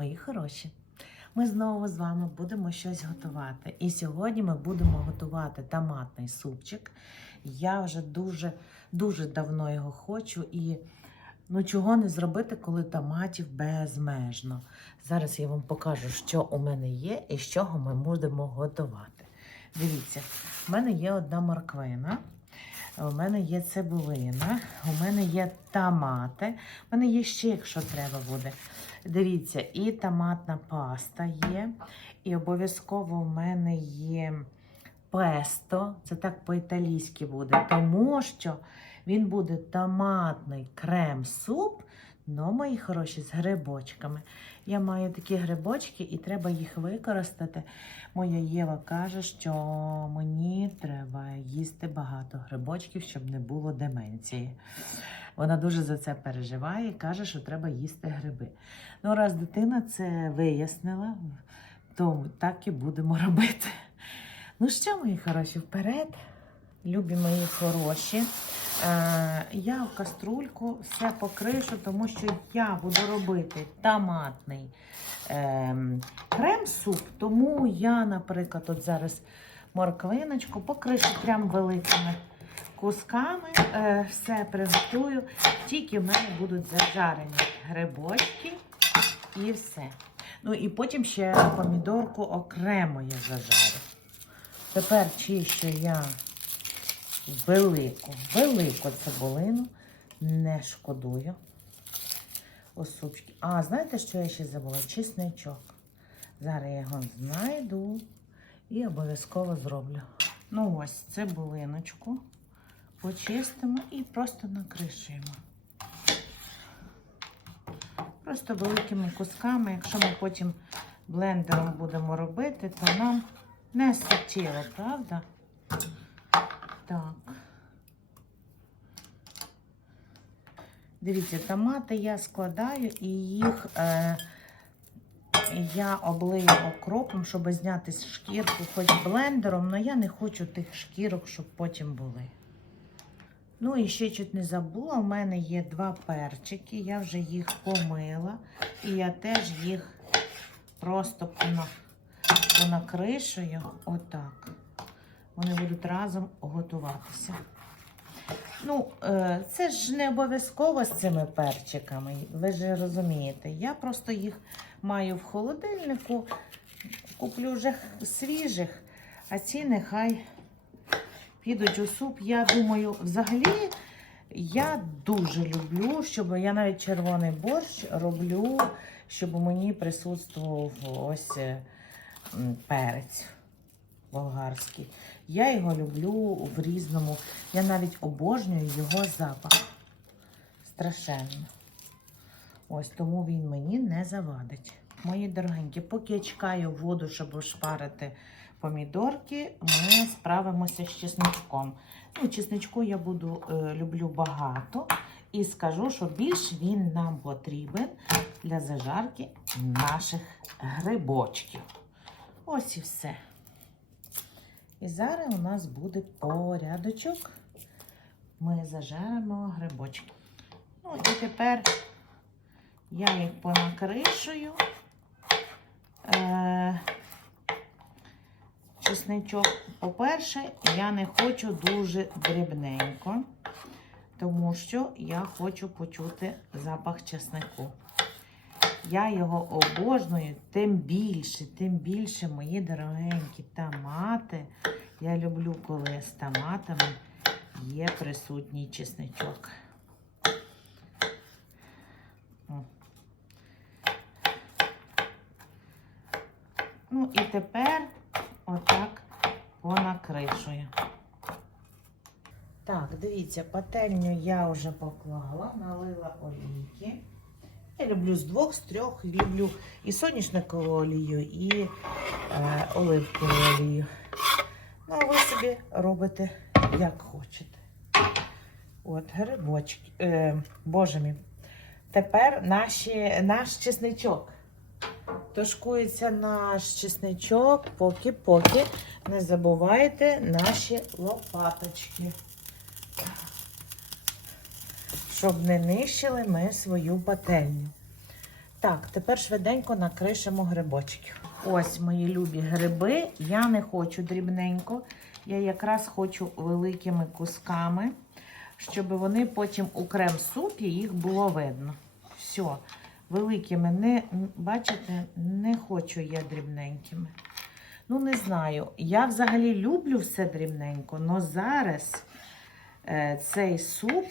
Мої хороші, ми знову з вами будемо щось готувати. І сьогодні ми будемо готувати томатний супчик. Я вже дуже дуже давно його хочу і ну чого не зробити, коли томатів безмежно. Зараз я вам покажу, що у мене є і з чого ми будемо готувати. Дивіться, в мене є одна морквина. У мене є цибулина, у мене є томати, у мене є ще, якщо треба буде. Дивіться, і томатна паста є, і обов'язково у мене є песто. Це так по-італійськи буде, тому що він буде томатний крем-суп, ну, мої хороші, з грибочками. Я маю такі грибочки і треба їх використати. Моя Єва каже, що мені треба їсти багато грибочків, щоб не було деменції. Вона дуже за це переживає і каже, що треба їсти гриби. Ну, раз дитина це вияснила, то так і будемо робити. Ну що, мої хороші, вперед, любі мої хороші. Е, я в каструльку все покришу, тому що я буду робити томатний е, крем-суп. Тому я, наприклад, от зараз морквиночку покришу прям великими кусками. Е, все приготую. Тільки в мене будуть зажарені грибочки і все. Ну і потім ще помідорку окремо я зажарю. Тепер чищу я велику, велику цибулину, не шкодую. Осупчики. А, знаєте, що я ще забула? Чесничок. Зараз я його знайду і обов'язково зроблю. Ну ось цибулиночку почистимо і просто накришуємо. Просто великими кусками, якщо ми потім блендером будемо робити, то нам не суттєво, правда? Так. Дивіться, томати я складаю і їх е, я облию окропом, щоб зняти шкірку хоч блендером, але я не хочу тих шкірок, щоб потім були. Ну і ще чуть не забула, у мене є два перчики, я вже їх помила, і я теж їх просто понакришую отак. Вони будуть разом готуватися. Ну, е, це ж не обов'язково з цими перчиками, ви ж розумієте. Я просто їх маю в холодильнику, куплю вже свіжих, а ці нехай підуть у суп. Я думаю, взагалі я дуже люблю, щоб я навіть червоний борщ роблю, щоб мені присутствував ось перець болгарський. Я його люблю в різному. Я навіть обожнюю його запах. Страшенно. Ось тому він мені не завадить. Мої дорогенькі, поки я чекаю воду, щоб ошпарити помідорки, ми справимося з чесничком. Ну, чесничку я буду е, люблю багато. І скажу, що більш він нам потрібен для зажарки наших грибочків. Ось і все. І зараз у нас буде порядочок. Ми зажаримо грибочки. Ну і тепер я їх понакришую. Е, чесничок, по-перше, я не хочу дуже дрібненько, тому що я хочу почути запах чеснику. Я його обожнюю, тим більше, тим більше, мої дорогенькі томати. Я люблю, коли з томатами є присутній чесничок. Ну і тепер отак понакришую. Так, дивіться, пательню я вже поклала, налила олійки. Люблю з двох, з трьох, люблю і соняшникову олію, і е, оливкову олію. Ну, а ви собі робите, як хочете. От, грибочки. Е, Боже мій. Тепер наші, наш чесничок. Тушкується наш чесничок, поки-поки. Не забувайте наші лопаточки. Щоб не нищили ми свою пательню. Так, тепер швиденько накришемо грибочків. Ось мої любі гриби. Я не хочу дрібненько. Я якраз хочу великими кусками, щоб вони потім у крем-супі їх було видно. Все, великими не бачите, не хочу я дрібненькими. Ну, не знаю. Я взагалі люблю все дрібненько, але зараз е, цей суп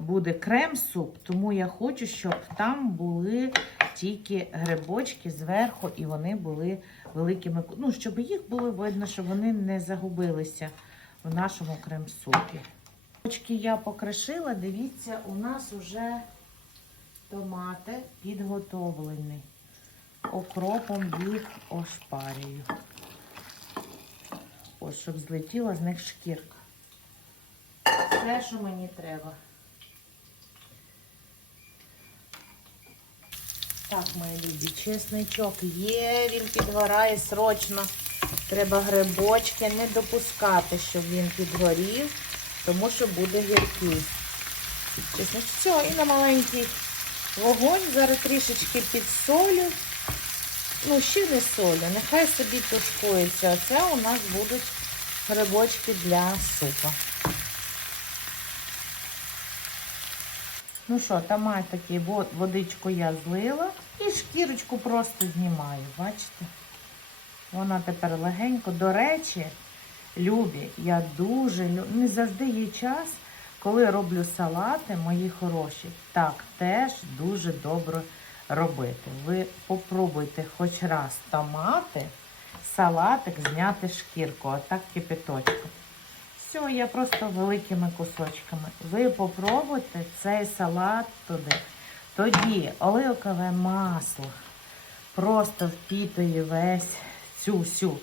буде крем-суп, тому я хочу, щоб там були тільки грибочки зверху, і вони були великими. Ну, щоб їх було видно, щоб вони не загубилися в нашому крем-супі. Грибочки я покришила, дивіться, у нас вже томати підготовлені. Окропом їх ошпарюю. Ось, щоб злетіла з них шкірка. Все, що мені треба. Так, мої любі, чесничок є, він підгорає срочно. Треба грибочки не допускати, щоб він підгорів, тому що буде гіркий. Чеснич, все, і на маленький вогонь. Зараз трішечки підсолю. Ну, ще не солю, нехай собі тушкується. Оце у нас будуть грибочки для супа. Ну що, томатики, вот водичку я злила і шкірочку просто знімаю, бачите? Вона тепер легенько. До речі, любі, я дуже лю- не завжди є час, коли роблю салати, мої хороші. Так теж дуже добре робити. Ви попробуйте хоч раз томати, салатик зняти шкірку, отак кипяточком. Все, я просто великими кусочками. Ви попробуйте цей салат туди. Тоді оливкове масло просто впітує весь цю всю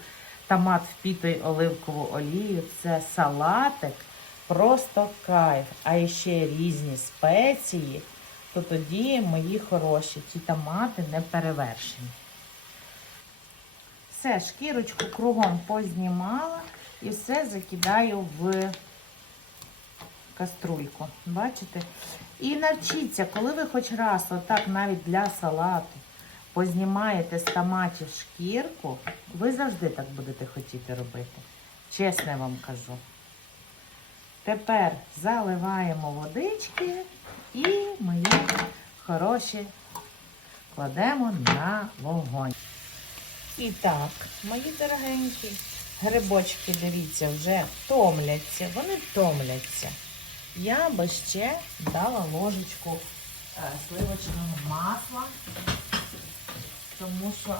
томат впітує оливкову олію. Це салатик, просто кайф. А ще різні спеції, то тоді мої хороші, ті томати не перевершені. Все, шкірочку кругом познімала і все закидаю в каструльку. Бачите? І навчіться, коли ви хоч раз, отак навіть для салату, познімаєте з томатів шкірку, ви завжди так будете хотіти робити. Чесно я вам кажу. Тепер заливаємо водички і мої хороші кладемо на вогонь. І так, мої дорогенькі, грибочки, дивіться, вже томляться, вони томляться. Я би ще дала ложечку е, сливочного масла, тому що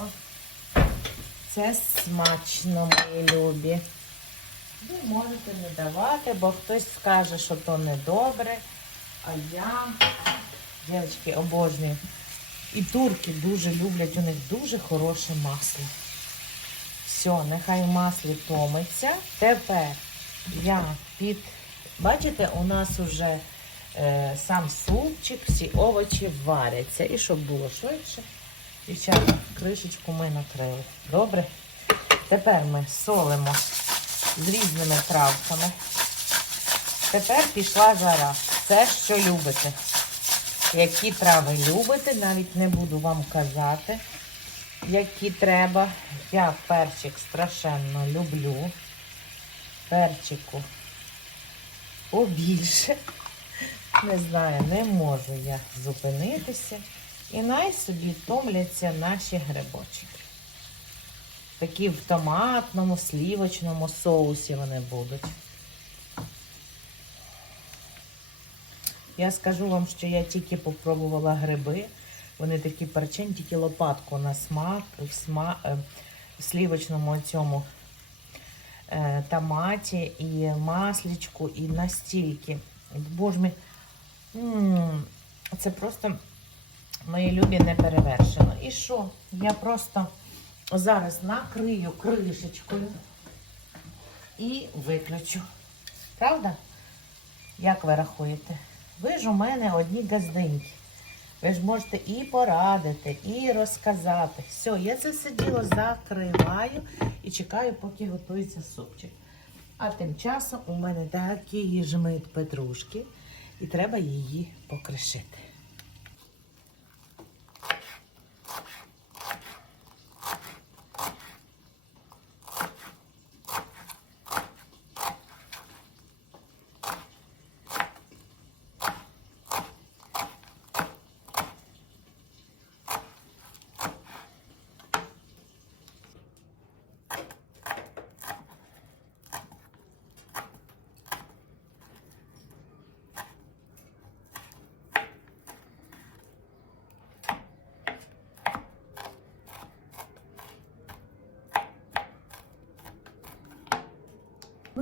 це смачно, мої любі. Ви можете не давати, бо хтось скаже, що то не добре. А я, дівчатки, обожнюю. І турки дуже люблять, у них дуже хороше масло. Все, нехай в маслі томиться. Тепер я під. Бачите, у нас вже е, сам супчик, всі овочі варяться. І щоб було швидше, дівчата, кришечку ми накрили. Добре? Тепер ми солимо з різними травками. Тепер пішла жара. Все, що любите. Які трави любите, навіть не буду вам казати, які треба. Я перчик страшенно люблю. Перчику побільше. Не знаю, не можу я зупинитися. І най собі томляться наші грибочки. Такі в томатному, слівочному соусі вони будуть. Я скажу вам, що я тільки попробувала гриби. Вони такі перчені, тільки лопатку на смак, в, сма, е, в слівочному цьому е, томаті і маслічку, і настільки. Боже мій, це просто мої любі не перевершено. І що? Я просто зараз накрию кришечкою і виключу. Правда? Як ви рахуєте? Ви ж у мене одні газденьки. Ви ж можете і порадити, і розказати. Все, я це все закриваю і чекаю, поки готується супчик. А тим часом у мене такий жмит петрушки, і треба її покришити.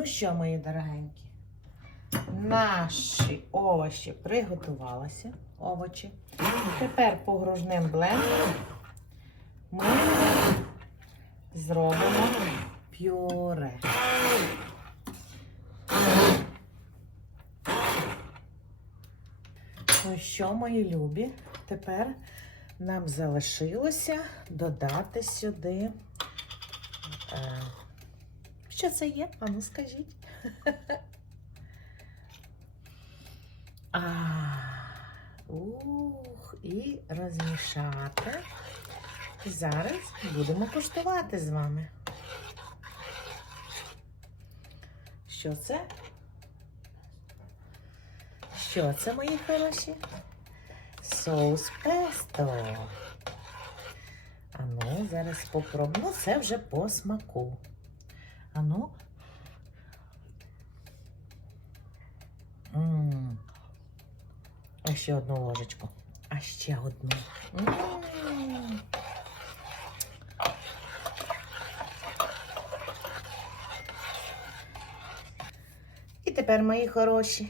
Ну що, мої дорогенькі, наші овочі приготувалися. Овочі. Тепер погружним блендером ми зробимо пюре. Ну що, мої любі, тепер нам залишилося додати сюди. Що це є? А ну скажіть. А, ух, і розмішати. Зараз будемо куштувати з вами. Що це? Що це, мої хороші? Соус песто. А ну, зараз попробуємо. Ну, це вже по смаку. А ну. А ще одну ложечку. А ще одну. І тепер, мої хороші,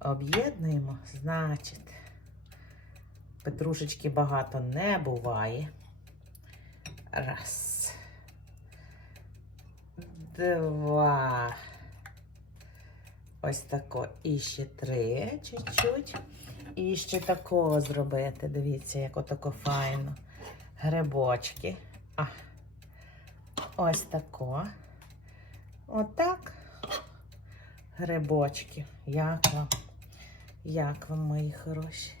об'єднуємо, значить, петрушечки багато не буває. Раз. Два. Ось тако. І ще три чуть-чуть. І ще такого зробити. Дивіться, як отако файно. Грибочки. А. Ось тако. Отак. Грибочки. Як вам? Як вам, мої хороші?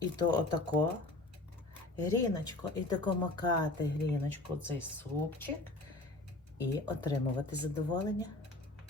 І то отако. Гріночко, і тако макати гріночку цей супчик і отримувати задоволення.